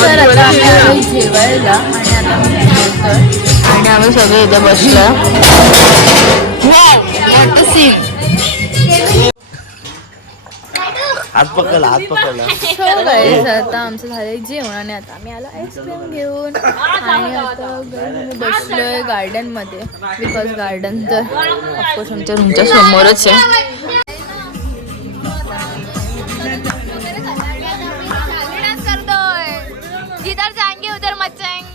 तर आता आम्ही जेवायला आणि आता मी जेवतोय आणि आम्ही सगळे इथे बसलो. हात पकडला आता आमचं झालं जेवण आणि आता आम्ही आलो आईस्क्रीम घेऊन आणि आता आम्ही बसलोय गार्डन मध्ये. बिकॉज गार्डन तर ऑफकोर्स आमच्या रूमच्या समोरच आहे. जिधर जाएंगे उधर मचाएंगे.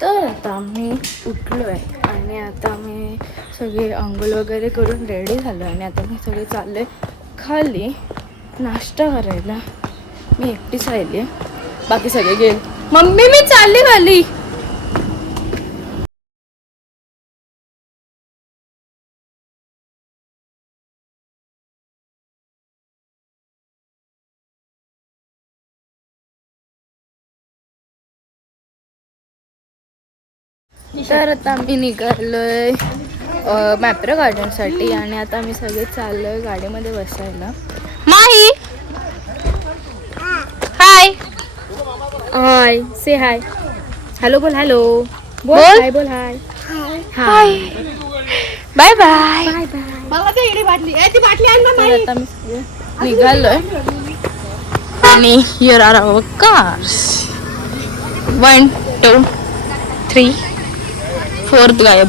तर आता आम्ही उठलो आहे आणि आता आम्ही सगळे अंघोळ वगैरे करून रेडी झालो आणि आता मी सगळे चालले खाली नाश्ता करायला. मी एकटीच राहिली आहे, बाकी सगळे गेले. मम्मी मी चालली खाली. तर आता आम्ही निघालोय मॅप्रो गार्डनसाठी आणि आता आम्ही सगळे चाललोय गाडीमध्ये बसायला. माही हाय हाय से हाय हॅलो बोल. हॅलो बोल. हाय बोल. Hi hi bye bye bye bye. आता मी सगळे निघालोय आणि हिअर आर आवर कार्स. 1 2 3 4 गायब.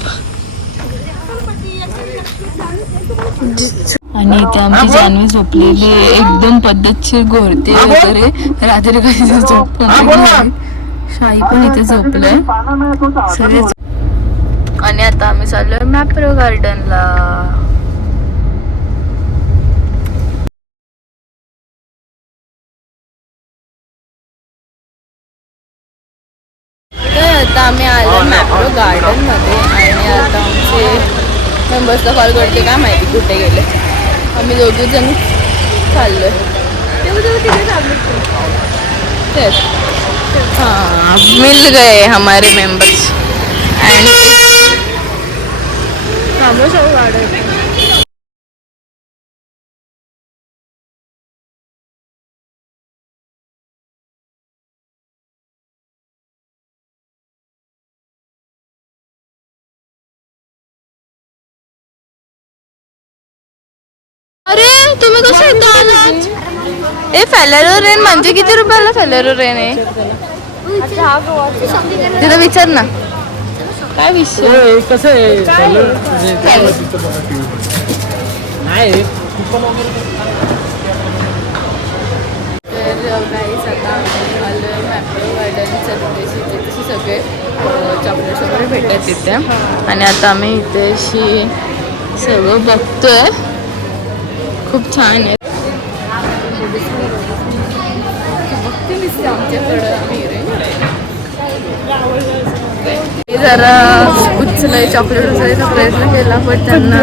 आणि इथे आमची जानवी झोपलेली एकदम पद्धतशीर घोरते वगैरे. रात्री कधी झोप शाही पण इथे झोपलंय सगळे. आणि आता आम्ही चाललोय मॅप्रो गार्डनला. तर आता आम्ही आलो मॅप्रो गार्डन मध्ये आणि आता आमचे मेंबर्सला कॉल करते, काय माहिती कुठे गेले. आम्ही दोघी जण चाललोय. हाँ मिल गए हमारे मेंबर्स. अरे तुम्ही कसं येतो? ए फेलेरो रेन म्हणजे किती रुपयाला फेलेरो रेन आहे? तिला विचार ना काय विषय. कसं आहे सगळे चॉकलेट्स वगैरे भेटतात तिथे. आणि आता आम्ही इथे अशी सगळं बघतोय. खूप छान आहे. जरा उचलय चॉकलेट उचलायचा प्रयत्न केला पण त्यांना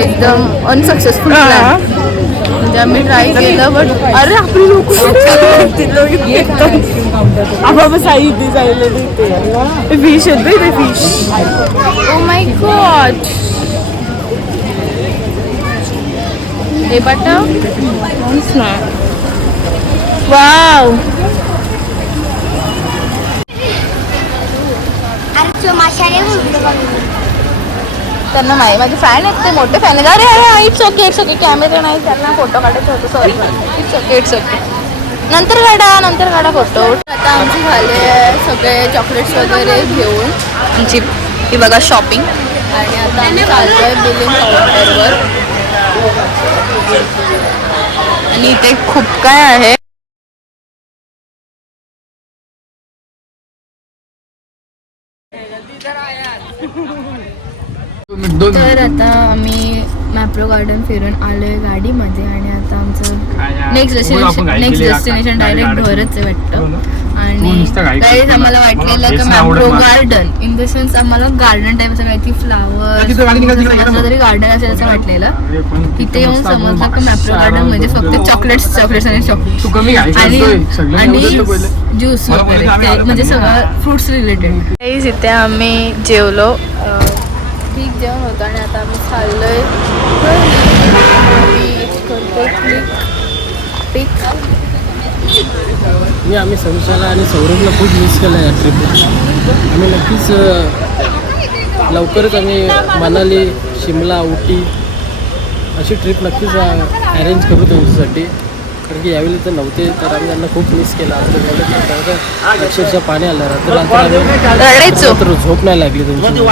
एकदम अनसक्सेसफुल म्हणजे आम्ही ट्राय केलं बट अरे आपली लोक फिश आहेत ते फिश. ओ माय गॉड हे पाठव. ना वाव. त्यांना नाही, माझे फॅन आहेत ते मोठे फॅन आहेत. अरे it's okay it's okay. Camera नाही त्यांना फोटो काढायचं होतं. Sorry it's okay it's okay. नंतर काढा फोटो. आता आमची झाले आहे सगळे चॉकलेट्स वगैरे घेऊन आमची ही बघा शॉपिंग. आणि आता आम्ही चाललो आहे बिलिंग काउंटरवर. आणि इथे खूप काय आहे. तर आता आम्ही मॅप्रो गार्डन फिरून आलोय गाडीमध्ये. आणि आता आमचं नेक्स्ट डेस्टिनेशन डायरेक्ट घरच आहे वाटतं. आणि गाईज आम्हाला वाटलेलं की Mapro garden in the sense आम्हाला गार्डन टाईप असं काहीतरी फ्लावर तरी गार्डन असेल असं वाटलेलं. तिथे येऊन समजलं की मॅप्रो गार्डन म्हणजे फक्त चॉकलेट्स आणि चॉकलेट आणि ज्यूस वगैरे म्हणजे सगळं फ्रुट्स रिलेटेड. गाईज इथे आम्ही जेवलो. ठीक जेवण होतं आणि आता आम्ही चाललोय. आम्ही करतो आम्ही समीक्षाला आणि सौरभला खूप मिस केलं या ट्रिपला. आम्ही नक्कीच लवकरच आम्ही मनाली, शिमला, उटी अशी ट्रिप नक्कीच अरेंज करू त्यांच्यासाठी. कारण की यावेळी तर नव्हते तर आम्ही त्यांना खूप मिस केला. अक्षरशः पाणी आलं रात्र झोप नाही लागली त्यांची.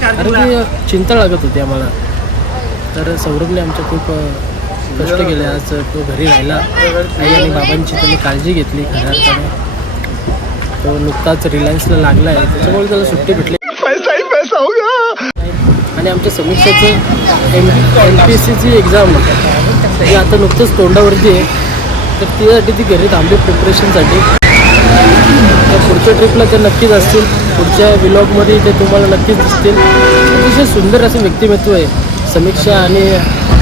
कारण की चिंता लागत होती आम्हाला. तर सौरभने आमच्या खूप कष्ट केले. आज तो घरी राहिला. आई आणि बाबांची त्यांनी काळजी घेतली घराकडे. तो नुकताच रिलायन्सला लागला आहे त्याच्यामुळे त्याला सुट्टी भेटली. आणि आमच्या समीक्षाचं MPSCची एक्झाम ही आता नुकतंच तोंडावरती आहे. तर त्यासाठी ती घरी थांबली प्रिपरेशनसाठी. तर पुढच्या ट्रिपला ते नक्कीच असतील. पुढच्या व्लॉगमध्ये ते तुम्हाला नक्कीच दिसतील. अतिशय सुंदर असं व्यक्तिमत्व आहे समीक्षा. आणि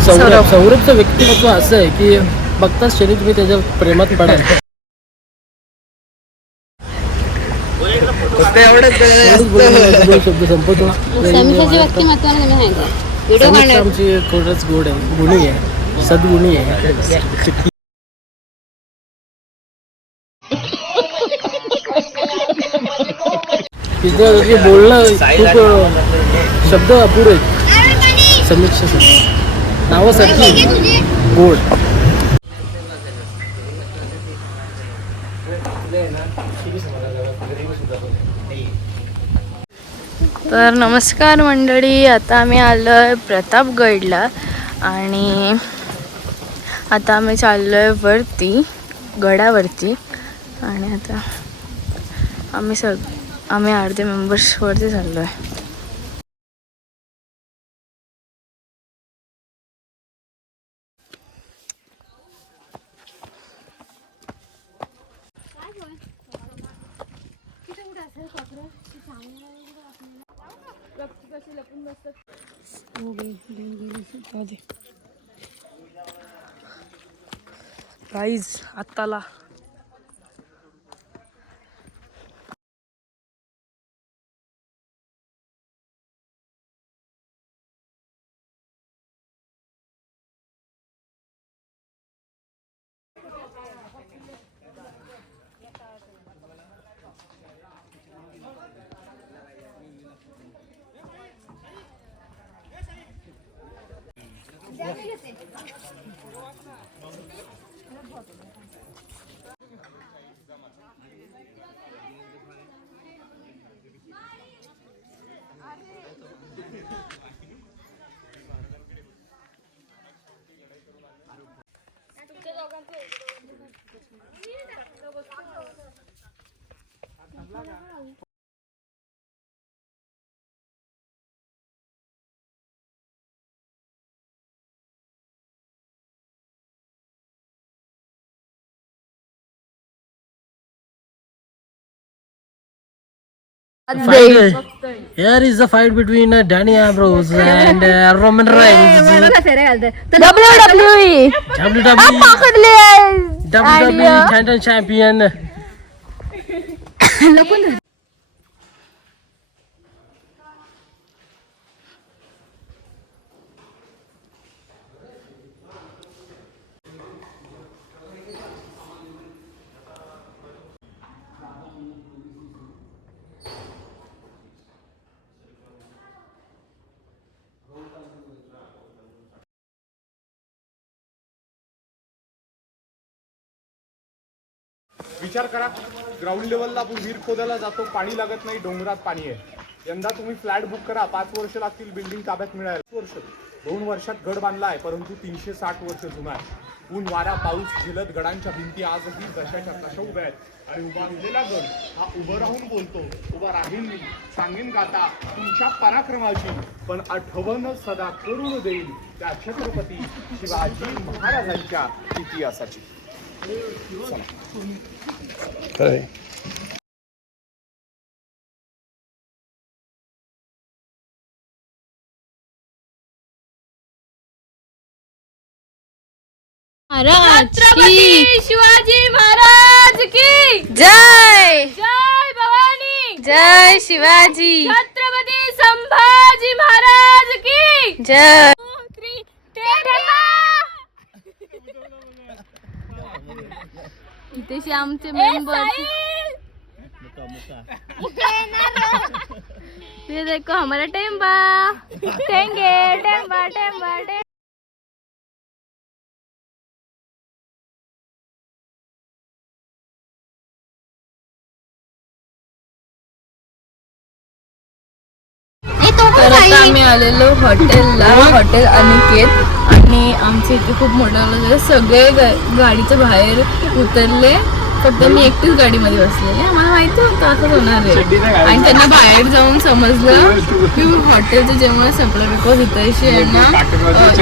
सौरभचं व्यक्तिमत्व असं आहे की बघताच क्षणी तुम्ही त्याच्या प्रेमात पडाल. शब्द संपतो. आमची खरंच गोड आहे, गुणी आहे, सद्गुणी आहे. तिचं बोलणं खूप शब्द अपुरे आहेत समीक्षेसाठी. नावासाठी गोड. तर नमस्कार मंडळी. आता आम्ही आलो आहे प्रतापगडला. आणि आता आम्ही चाललो आहे वरती गडावरती. आणि आता आम्ही अर्धे मेंबर्स वरती चाललो आहे. गाईज आत्ताला Here is the fight between Danny Ambrose and Roman Reigns. WWE Titan Champion. विचार करा, ग्राउंड लेवलला आपण विहीर खोदायला जातो, पाणी लागत नाही, डोंगरात पाणी आहे. यंदा तुम्ही फ्लॅट बुक करा, 5 वर्ष लागतील बिल्डिंग ताब्यात मिळायला. 2 वर्षात गड बांधला आहे, परंतु 360 वर्ष जुना आहे. ऊन वारा पाऊस झेलत गडांच्या भिंती आजही जशाच्या तशा उभ्या आहेत. आणि उभा राहिलेला गड हा उभं राहून बोलतो, उभा राहील मी, सांगेन गाता तुमच्या पराक्रमाची, पण आठवण सदा करून देईल त्या छत्रपती शिवाजी महाराजांच्या इतिहासाची. छत्रपती शिवाजी महाराज की जय. जय भवानी. जय शिवाजी. छत्रपती संभाजी महाराज की जय. इथे आमचे मेंबर, ये देखो हमारा टेम्बा, टेंगे टेम्बा टेम्बा टेम्बा. तर आता आम्ही आलेलो हॉटेलला, हॉटेल अनिकेत. आणि आमच्या इथे खूप मोठं सगळे गाडीच्या बाहेर उतरले, फक्त मी एकटीच गाडीमध्ये बसलेले. आम्हाला माहिती होतं असंच होणार आहे. आणि त्यांना बाहेर जाऊन समजलं की हॉटेलचं जेवण संपलं, बिकॉज इथेशी आहे ना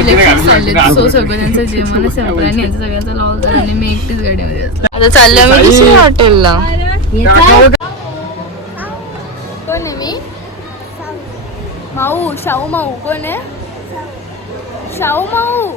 इलेक्ट्रिक चालले. सो सगळं त्यांचं जेवण संपलं आणि यांचं सगळ्यांचा लॉस झाला आणि मी एकटीच गाडीमध्ये बसले. आता चालले आम्ही दुसऱ्या हॉटेलला. कोण आहे मी? माऊ, शाहू माऊ. कोण आहे? शाहू माऊ.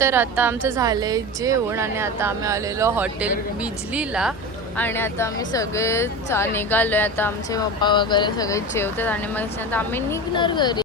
तर आता आमचं झालंय जेवण आणि आता आम्ही आलेलो हॉटेल बिजलीला. आणि आता आम्ही सगळे निघालोय. आता आमचे पप्पा वगैरे सगळे जेवतात आणि मग आम्ही निघणार घरी.